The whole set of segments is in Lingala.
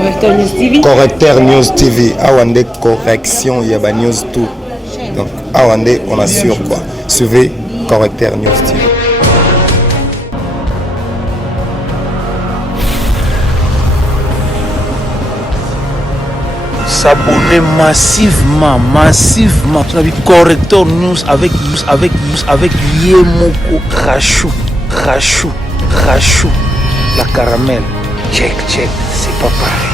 Correcteur News TV. Correcteur News TV. Awande correction, il y a news tout. Donc, Awande, on assure quoi. Suivez Correcteur News TV. S'abonner massivement sur la Correcteur News avec Yemoko Rachou, la caramel. Check, c'est pas pareil.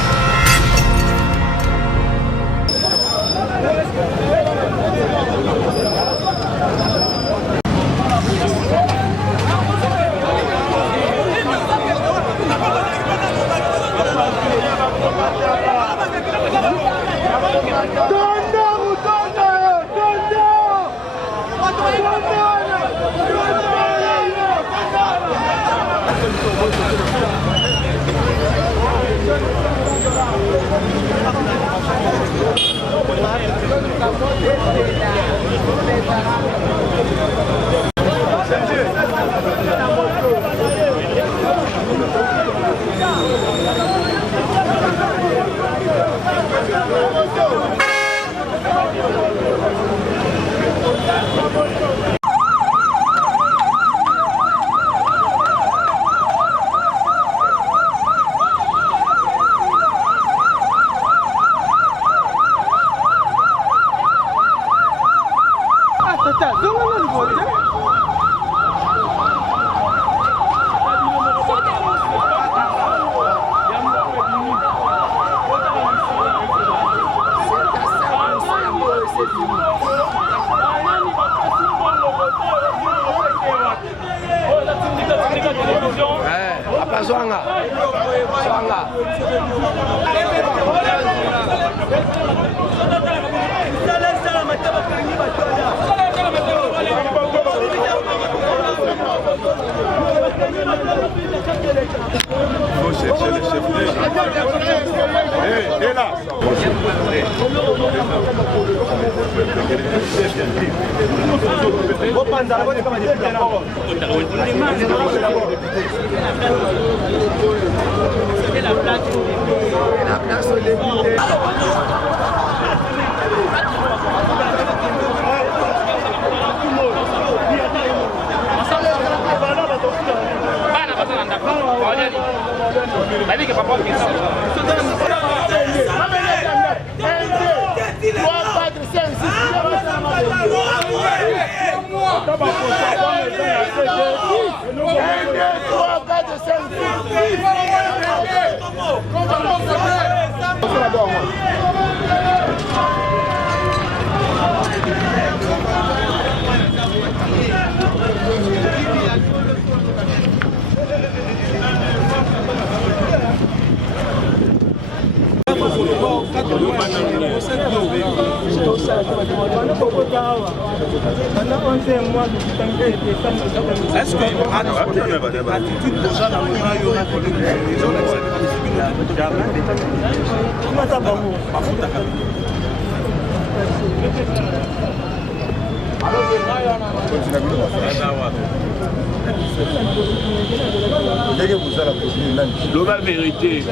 Global vérité.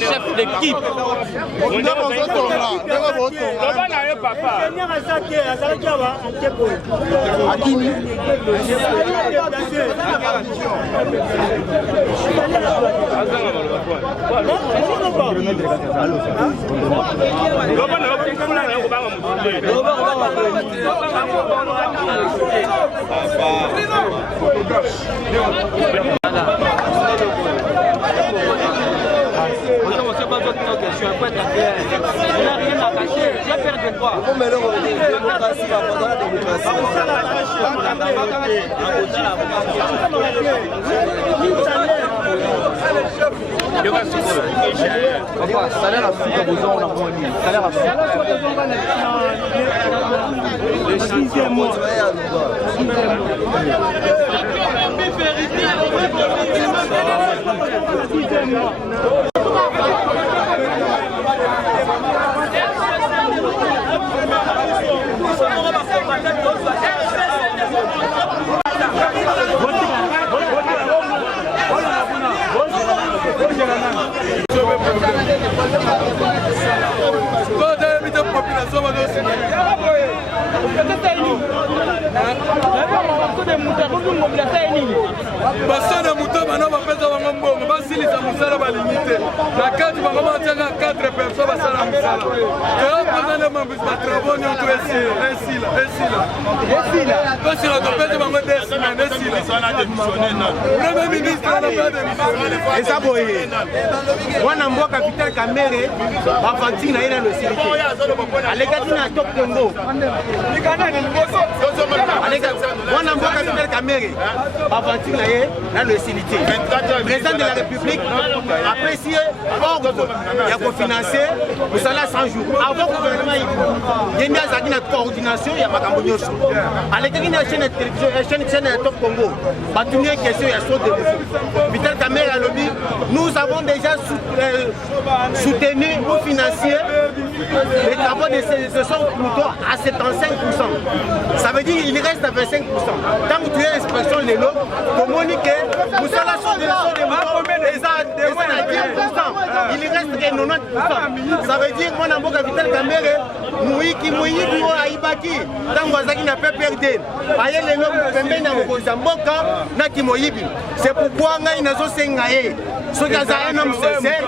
Chef d'équipe. basana muto bana bapeza bango mbongo basilisa mosala balimite na kati bango batianga 4 personnes basala mosala toyopozana mambisi batravo nyonso esila topesi bango 2 semaines esila premier ministre ana mpe démissionné eza boye mwana mboka Vital Kamerhe bavantine na ye na losilite alekaki na top Congo mwana mboka Vital Kamerhe bavantine na ye na losilite président de la République apprécie ordre ya kofinancer mosala 100 jours avant gouvernement yembi azalaki na coordination ya makambo nyonso alekaki na chaîne ya télévision chaîne ya top Congo batuni question ya saut de Vital Kamerhe alobi nous avons déjà soutenu ou financé les travaux de ce sont plutôt à 75%. Ça veut dire qu'il reste à 25%. Tant que tu es inspection les lots, communiquer, vous allez sur des moutons, à 10%. Il reste 90%. Ça veut dire que mon Vital Kamerhe, Mouiki, Aïbaki, tant que vous n'a pas perdu. Aïe les lots, Pembe na Mboka, na Kimoyibi. C'est pourquoi nous avons sengaye. Ce qui a un homme sincère,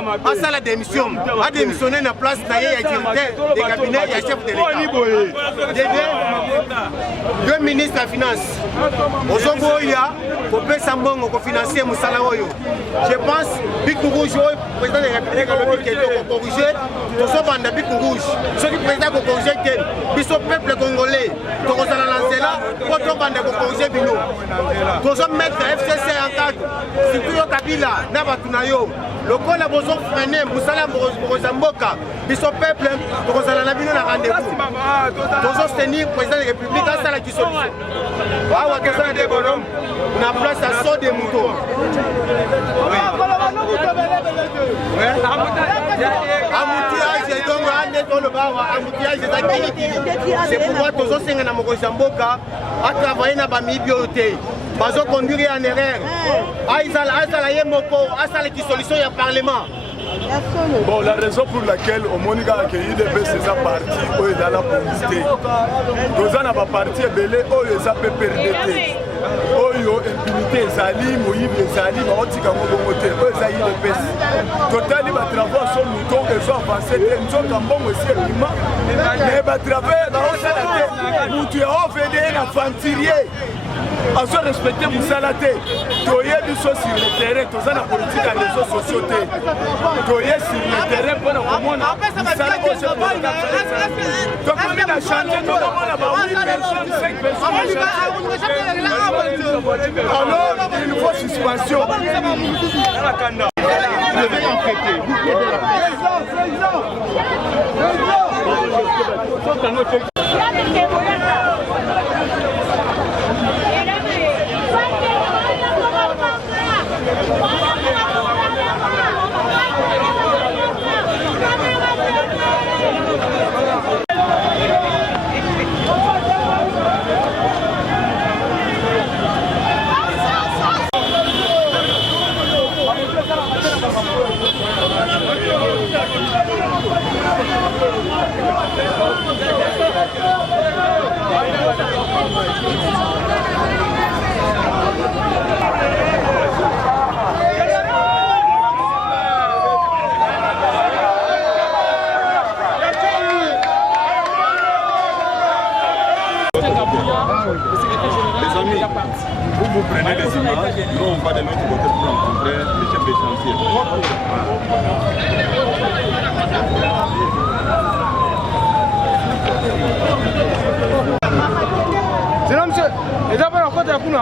à la démission, a démissionné dans la place d'ailleurs, il y a directeur des cabinets, il y a chef de l'État. Deux ministres de la Finance. Aujourd'hui, il y a Popé Sambongo pour financer Moussala Oyo. Je pense que Bicou Rouge, le président de la République, qui est corrigé, tout ça va dans Bicou Rouge. Ceux qui président pour corriger, c'est le peuple congolais. Tout ça va lancer là, pour tout le monde pour corriger Bino. Tout ça mettre FCC en cadre. Si tout le Kabila, le col a besoin de freiner, Moussala Mboka, puis son peuple, pour qu'on a vu un rendez-vous. Pour soutenir le président de la République, c'est la solution. On a place à saut des moutons. C'est pourquoi tous ceux qui ont Mboka à travailler dans la bibliothèque. Parce qu'on conduit en erreur. Qui solution il y a parlement. Bon, la raison pour laquelle Omonika a accueilli des baisses, c'est sa partie où il a la publicité. Nous avons pas parti belé où il a PPRDT. Où il y a impunité, Zali, Moïb, Zali, Maotika, Mobomoté, où il a eu des baisses. Total, il va travailler sur le mouton, ils ont avancé, ils ont un bon aussi, mais il va travailler dans le salade. Nous tu as offert un infantilier. On doit respecter Moussala Té. Toye biso sur le terrain, tous la politique et les réseaux sociaux. Toye sur le terrain pour nous comprendre. Moussala Té se pose dans le donc on a chanté, nous avons là-bas 8 personnes, 5 personnes. Alors, il faut suspension. Vous devez enquêter. Vous prenez les images, nous on va de notre côté pour rencontrer les chefs de chantier. C'est là, monsieur. Et d'abord, on compte à la poule.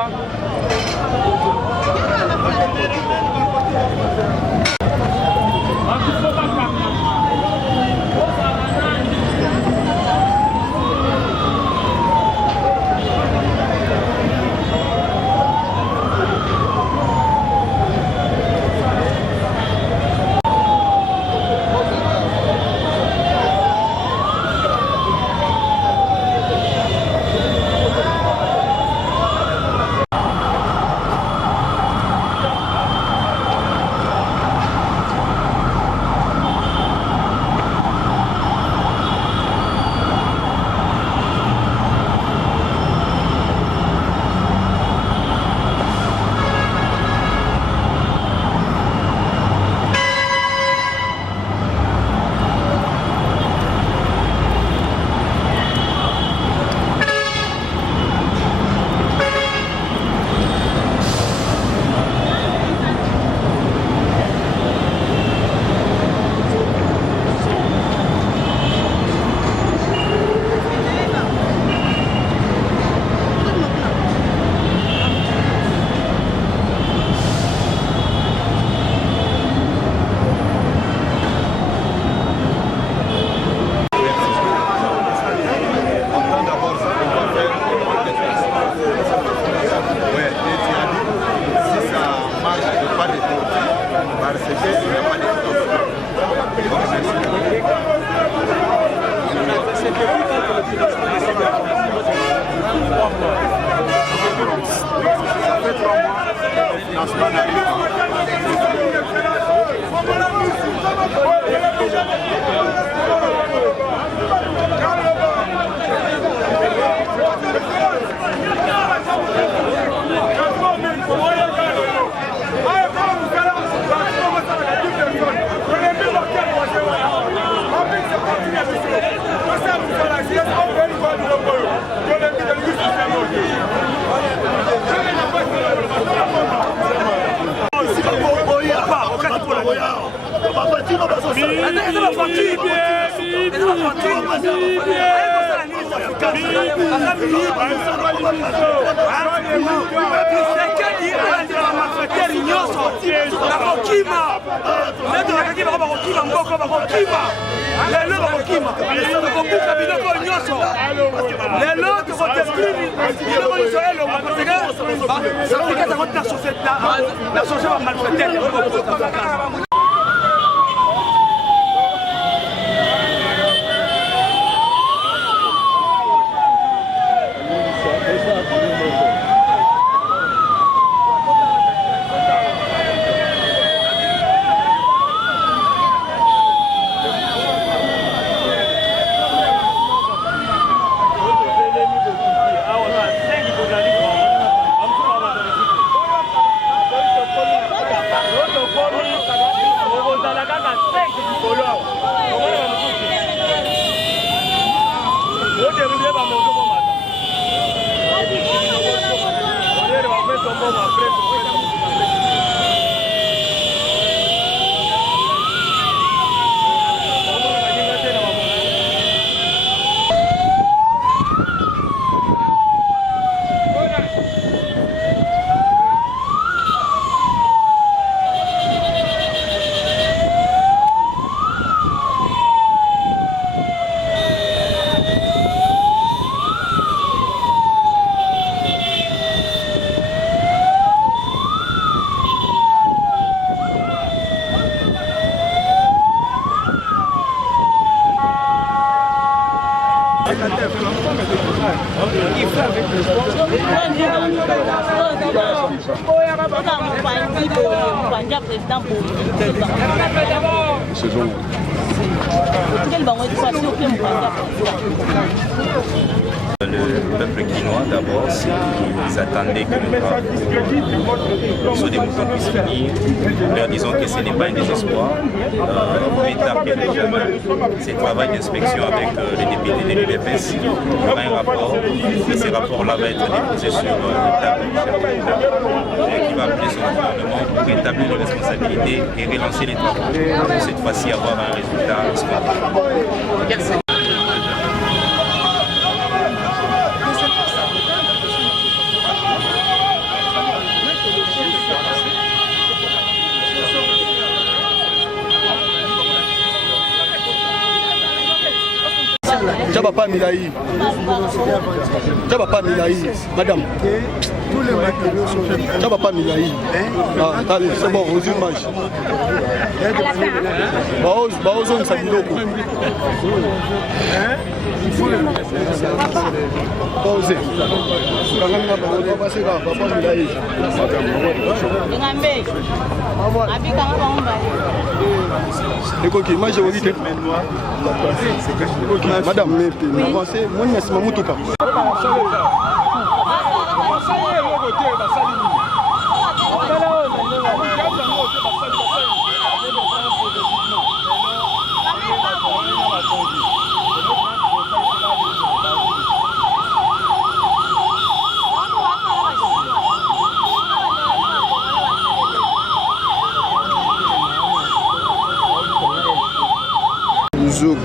Le peuple quinois, d'abord, ils attendaient que le saut des moutons puisse finir. Nous leur disons que ce n'est pas un désespoir. Mais tardé c'est le travail d'inspection avec les députés de l'UDPS. Il y aura un rapport et ce rapport-là va être déposé sur la table du chef de l'État qui va appeler son gouvernement pour rétablir les responsabilités et relancer les travaux. Pour cette fois-ci avoir un résultat escompté. Merci. Djabapa Milaï. Djabapa Milaï. Madame. Tous les matériaux sont Djabapa Milaï. Ah, allez, c'est bon, aux images. Baozo Nsabidoko. Il faut le Baozo. Papa Milaï. Moi je vous dis madame, avancez, moi je suis Mamoutoka. Zoug.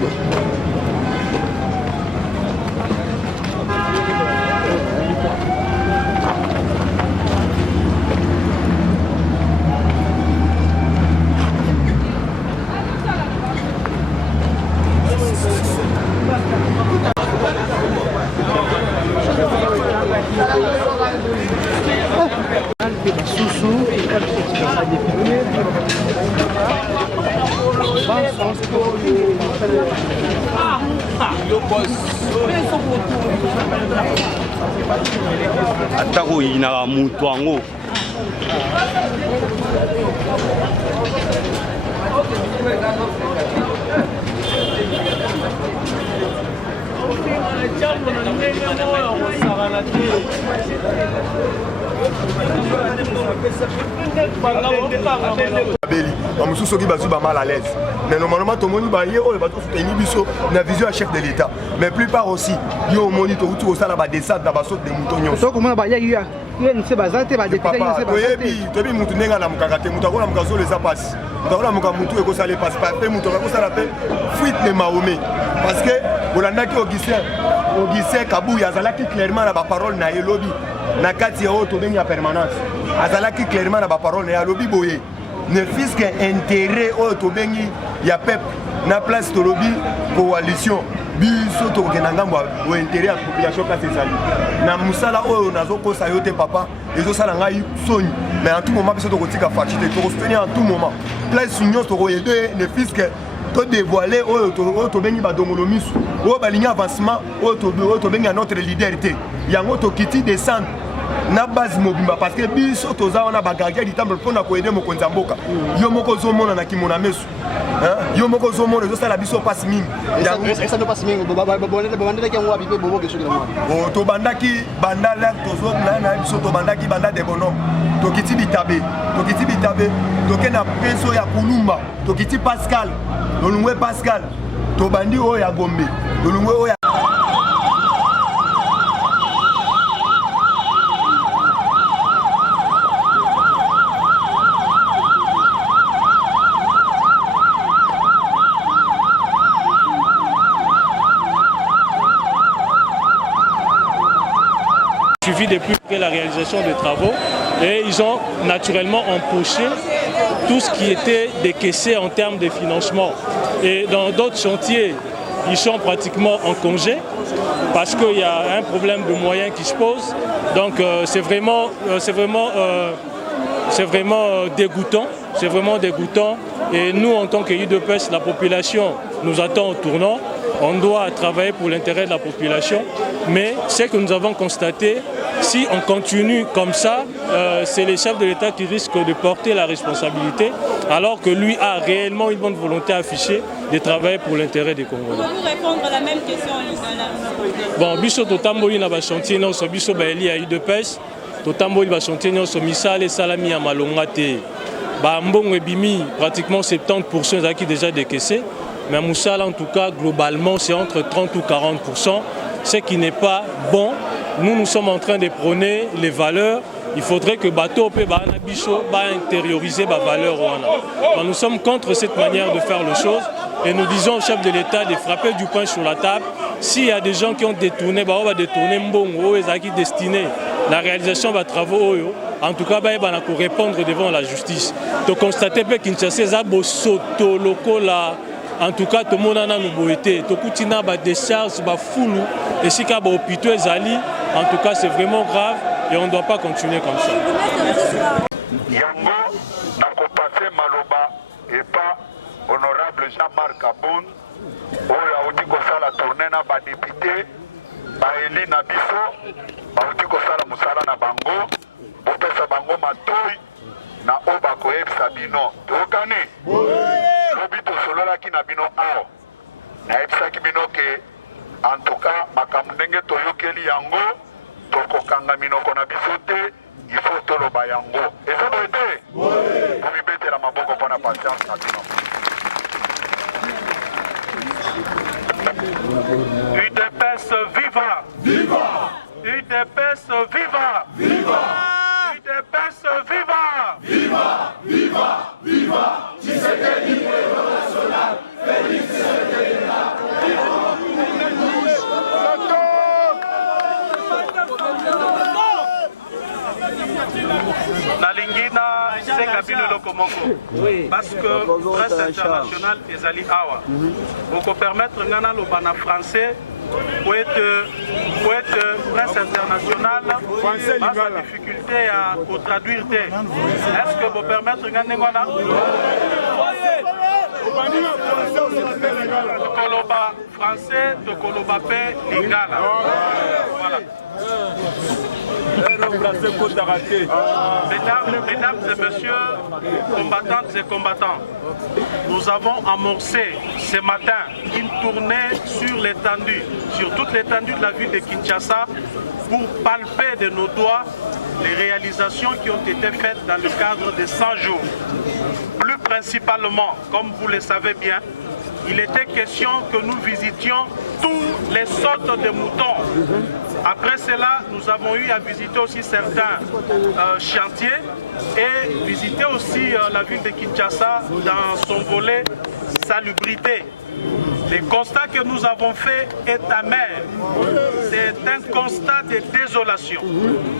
atako yinaka mutu yango Bamusu soki bazu ba mal à l'aise. Mais normalement tout le monde ba yé o ba to soutenir biso na vision à chef de l'État. Mais plupart aussi yo moni to tout ça là ba descendre ba saute de moutonnions. So comment ba yé ne se bazate ba député ne se bazate. To bi mutu nenga na mukakate mutu akona mukazo les passe. Mutu akona mukamutu eko ça les passe pas pe mutu ko ça l'appelle fuite de Mahomet. Parce que Bolanda ki Augustin Kabou azalaki clairement na ba parole na yelobi na kati ya auto bengi ya permanence. Azalaki clairement na ba parole na yelobi boye. Ne fils qu'un intérêt au tobengi ya pep na place tolobi coalition biso to kenangambo o intérêt à population ka sezali na musala oyo nazoko sa yote papa ezo sala ngai soni mais en tout moment biso to kotika fatité to soutenir en tout moment place union to aider ne fils que to dévoiler oyo to bengi ba dongolo misu o ba ligne avancement o to bengi notre leaderité yango to kiti descendre na base mobimba parce que biso toza wana ba gardien du temple pona ko aider mokonzi mboka yo moko zo mona na kimona mesu hein yo moko zo mona zo sala biso passe mingi ça ne passe mingi banda ki ngwa bipe bobo keso kila o to bandaki bandala tozo na biso to bandaki banda de bonhomme to kiti bitabe to kena peso ya kulumba to kiti Pascal lolungwe Pascal to bandi o ya Gombe lolungwe o ya suivi depuis la réalisation des travaux et ils ont naturellement empoché tout ce qui était décaissé en termes de financement. Et dans d'autres chantiers, ils sont pratiquement en congé parce qu'il y a un problème de moyens qui se pose. Donc c'est vraiment dégoûtant. C'est vraiment dégoûtant. Et nous, en tant qu'UDPS, la population nous attend au tournant. On doit travailler pour l'intérêt de la population. Mais ce que nous avons constaté, si on continue comme ça, c'est les chefs de l'État qui risquent de porter la responsabilité, alors que lui a réellement une bonne volonté affichée de travailler pour l'intérêt des Congolais. Pouvez-vous répondre à la même question, bon, biso totamboli na ba chantier non so biso ba eli ya UDPS, totamboli ba chantier non so misale salami ya malonga te. Ba mbongo ebimi pratiquement 70% ezaki déjà décaissé, mais Moussala en tout cas globalement c'est entre 30 ou 40%, ce qui n'est pas bon. Nous sommes en train de prôner les valeurs. Il faudrait que bateau peut intérioriser les valeurs. Nous sommes contre cette manière de faire les choses et nous disons au chef de l'État de frapper du poing sur la table. S'il y a des gens qui ont détourné, on va détourner Mbongo, qui destiné la réalisation de travaux. En tout cas, il faut répondre devant la justice. De constater que Kinshasa a soto loco là en tout cas tout le monde a nous été tout coutina ba décharge ba foulu et si ka ba hôpitaux ezali en tout cas c'est vraiment grave et on ne doit pas continuer comme ça. Yango nako passer maloba et pas honorable Jean-Marc Aboun oyo auti kosala tourner na ba député ba eli na biso ba auti kosala musala na bango bopesa bango matoi na oba koyebisa bino tokane lobi tosololaki na bino awa nayebisaki bino ke en tout cas makambo ndenge toyokeli yango tokokanga minoko na biso te il faut toloba yango eza boye te tomibetela maboko mpona patience na bino. UDPS viva! Viva! UDPS viva! Viva! UDPS viva! Viva! Viva! Viva! Tshisekedi héros national! Félix Tshisekedi Nalingina senga bino lokomoko parce que presse internationale ezali awa pour permettre ngana loba na français pour être presse internationale pas de difficulté à traduire te est-ce que vous permettre ngana ngana tokoloba français tokoloba pe lingala voilà. Mesdames et messieurs, combattantes et combattants, nous avons amorcé ce matin une tournée sur l'étendue, sur toute l'étendue de la ville de Kinshasa pour palper de nos doigts les réalisations qui ont été faites dans le cadre de 100 jours. Plus principalement, comme vous le savez bien, il était question que nous visitions tous les sortes de moutons. Après cela, nous avons eu à visiter aussi certains chantiers et visiter aussi la ville de Kinshasa dans son volet salubrité. Le constat que nous avons fait est amer. C'est un constat de désolation.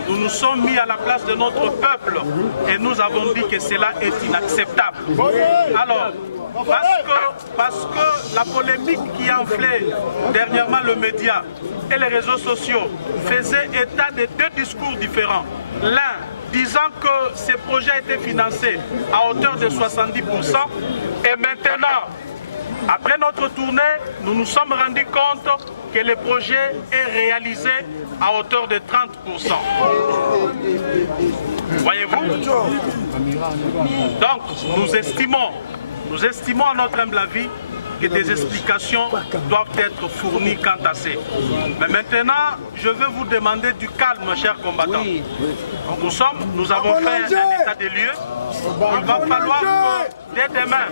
Nous nous sommes mis à la place de notre peuple et nous avons dit que cela est inacceptable. Alors, parce que la polémique qui enflait dernièrement le média et les réseaux sociaux faisait état de deux discours différents. L'un disant que ces projets étaient financés à hauteur de 70% et maintenant, après notre tournée, nous nous sommes rendus compte que le projet est réalisé à hauteur de 30%. Voyez-vous? Donc, nous estimons à notre humble avis que des explications doivent être fournies quant à ça. Mais maintenant, je veux vous demander du calme, chers combattants. Nous avons fait un état des lieux. Il va falloir que dès demain,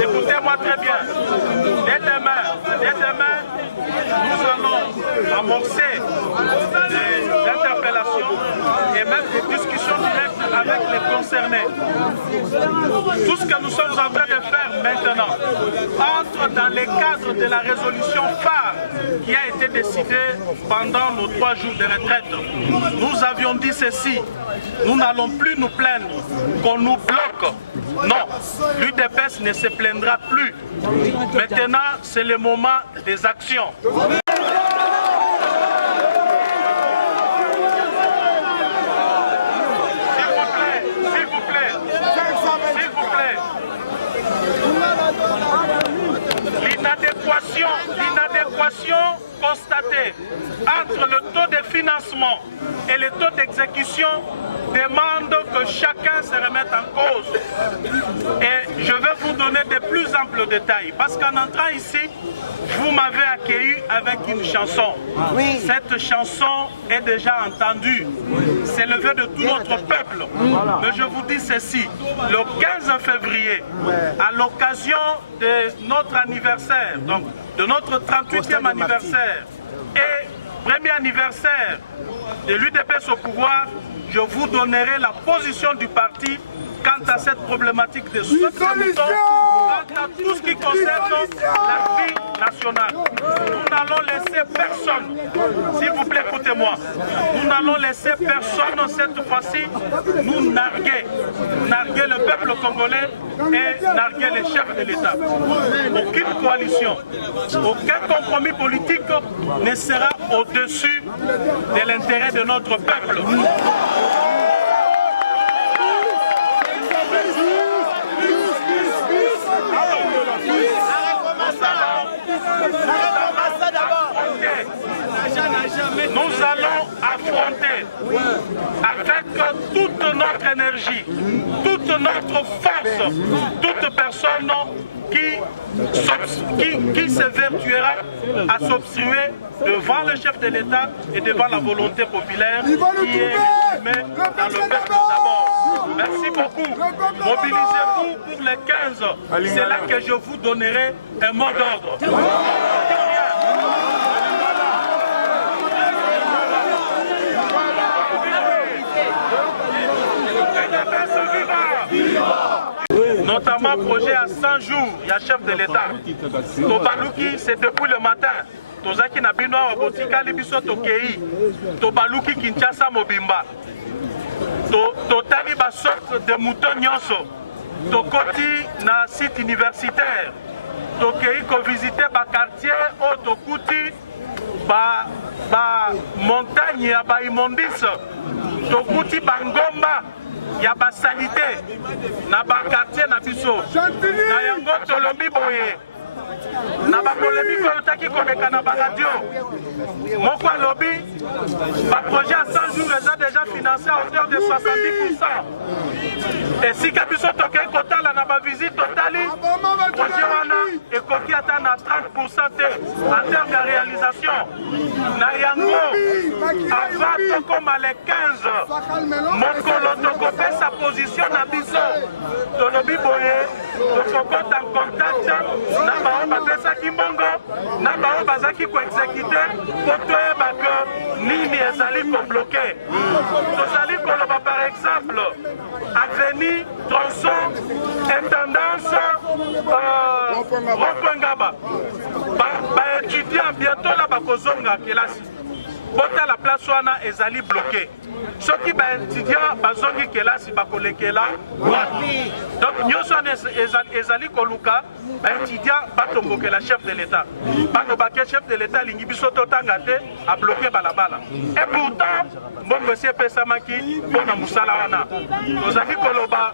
écoutez-moi très bien, dès demain, nous allons amorcer des interpellations et même des discussions directes avec les concernés. Tout ce que nous sommes en train de faire maintenant entre dans les cadres de la résolution phare qui a été décidée pendant nos 3 jours de retraite. Nous avions dit ceci, nous n'allons plus nous plaindre qu'on nous bloque. Non, l'UDPS ne se plaindra plus. Maintenant, c'est le moment des actions. L'inadéquation constatée entre le taux de financement et le taux d'exécution demande que chacun se remette en cause. Et je vais vous donner de plus amples détails. Parce qu'en entrant ici, vous m'avez accueilli avec une chanson. Oui. Cette chanson est déjà entendue. C'est le vœu de tout notre peuple. Mais je vous dis ceci, le 15 février, à l'occasion de notre anniversaire, donc de notre 38e anniversaire et premier anniversaire de l'UDPS au pouvoir, je vous donnerai la position du parti quant à cette problématique de soutien, quant à tout ce qui concerne la vie, nationale. Nous n'allons laisser personne, s'il vous plaît, écoutez-moi, nous n'allons laisser personne cette fois-ci nous narguer le peuple congolais et narguer les chefs de l'État. Aucune coalition, aucun compromis politique ne sera au-dessus de l'intérêt de notre peuple. Nous allons affronter avec toute notre énergie, toute notre force, toute personne qui se vertuera à s'obstruer devant le chef de l'État et devant la volonté populaire qui est exprimée dans le peuple d'abord. Merci beaucoup. Mobilisez-vous pour les 15. C'est là que je vous donnerai un mot d'ordre. Notamment projet à 100 jours, il y a chef de l'État. Tobaluki, c'est depuis le matin. Tozaki na bino wa botika libiso tokei. Tobaluki Kinshasa Mobimba. Totali ba sorte de mouton nyonso. Tokoti na site universitaire. Tokei ko visiter ba quartier o tokuti ba montagne ya ba immondice. Tokuti ba ngomba. Il y a basalite na ba quartier na biso na yango tolobi boye na ba polémique otaki koleka na ba radio moko alobi ba projet à 100 jours est déjà financé à hauteur de 70%. Et si biso tokei kotala na ba visite totali projet wana ekoki ata na 30% te en termes de réalisation na yango avant tokoma les 15 mokolo tokope sa position na biso tolobi boye tokokota en contact na bao bapesaki mbongo na bao bazaki koexécute po toyeba ke nini ezali kobloke. Tozali koloba par exemple avenue tronçon intendance Rond-Point-Ngaba baétudiant bientôt la bakozonga kelasi bota la place wana ezali bloqué. Soki baétudiant bazongi kelasi bakolekela wapi. Donc nyonso ezali koluka baétudiant batombokela chef de l'État. Bakobake chef de l'État lingi biso totanga te a bloqué balabala. Et pourtant mbongo si epesamaki mpona mosala wana. Tozali koloba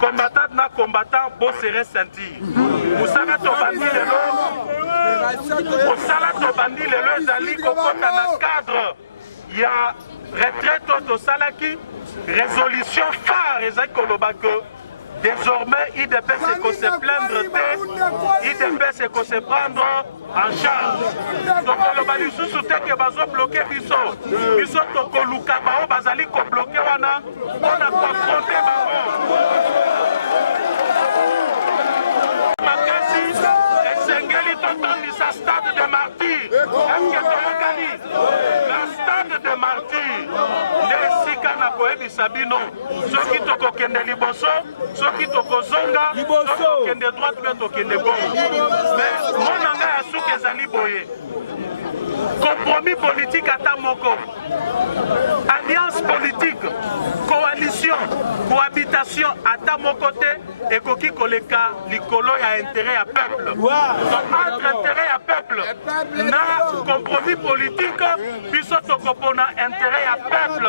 combattant na combattant bo serré ceinture. Mosala tobandi lelo ezali kokota na cadre ya retraite tosalaki résolution phare ezali koloba que désormais IDP c'est qu'on se plaindre te, IDP c'est qu'on se prendre en charge. Donc koloba lisusu te ke bazo bloquer biso tokoluka bao bazali ko bloquer wana mpona koaffronter bango. Makasi esengeli totondisa stade de martyr. Eske toyokani na stade de martyr nde esika na koyebisa bino soki tokokende liboso soki tokozonga soki tokende droite mpe tokende gauche. Mais monanga ya suki ezali boye compromis politique ata moko, alliance politique, coalition, cohabitation ata moko te ekoki koleka likolo ya intérêt ya peuple. Donc entre intérêt ya peuple na compromis politique biso tokopona intérêt ya peuple.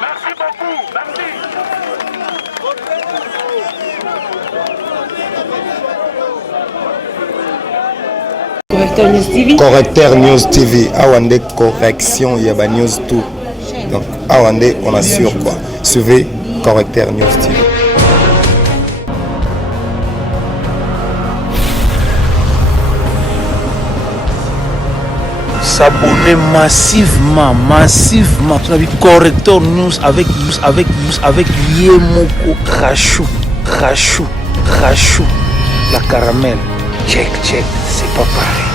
Merci beaucoup. Merci. Correcteur News TV, Awande correction, il y a News tout. Donc Awande, on assure quoi. Suivez Correcteur News TV. S'abonner massivement. Tu as vu Correcteur News avec Yemoko Crachou, la caramel. Check, c'est pas pareil.